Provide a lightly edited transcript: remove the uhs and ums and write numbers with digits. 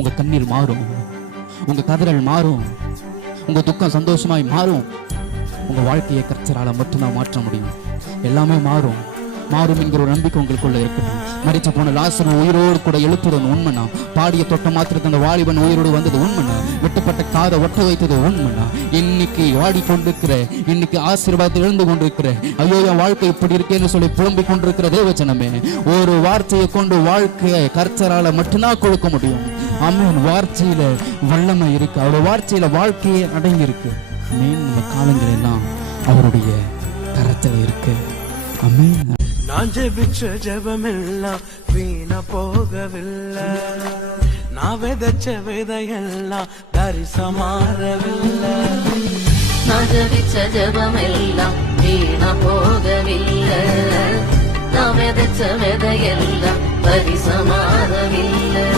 உங்க கண்ணீர் மாறும், உங்க கதறல் மாறும், உங்க துக்கம் சந்தோஷமாய் மாறும். உங்க வாழ்க்கையை கர்த்தரால மட்டும்தான் மாற்ற முடியும். எல்லாமே மாறும் என்கிற ஒரு நம்பிக்கை உங்களுக்குள்ள இருக்கணும். மரிச்சு போன லாசரு உயிரோடு கூட எழுப்புறது உண்மைனா, பாடிய தொட்ட மாத்திரத்தை அந்த வாலிபன் உயிரோடு வந்தது உண்மைனா, வெட்டுப்பட்ட காதை ஒட்ட வைத்தது உண்மைனா, இன்னைக்கு வாடி கொண்டிருக்கிற, இன்னைக்கு ஆசீர்வாதத்தை எழுந்து கொண்டிருக்கிற, ஐயோ என் வாழ்க்கை இப்படி இருக்கேன்னு சொல்லி புலம்பிக் கொண்டிருக்கிற தேவஜனமே, ஒரு வார்த்தையை கொண்டு வாழ்க்கையை கர்த்தரால மட்டும்தான் கொடுக்க முடியும். ஆமென். வார்த்தையில வல்லமை இருக்கு, அவருடைய வார்த்தையில வாழ்க்கையே அடங்கி இருக்கு. ஆமென். நம்ம காலங்கள் எல்லாம் அவருடைய கரத்துல இருக்கு. ஆமென். நான் ஜெபிச்ச ஜெபமெல்லாம் வீணா போகவில்லை, நான் விதைச்ச விதையெல்லாம் தரிசமாறவில்லை. நான் ஜெபிச்ச ஜெபமெல்லாம் வீணா போகவில்லை, நான் விதைச்ச விதையெல்லாம் தரிசமாறவில்லை.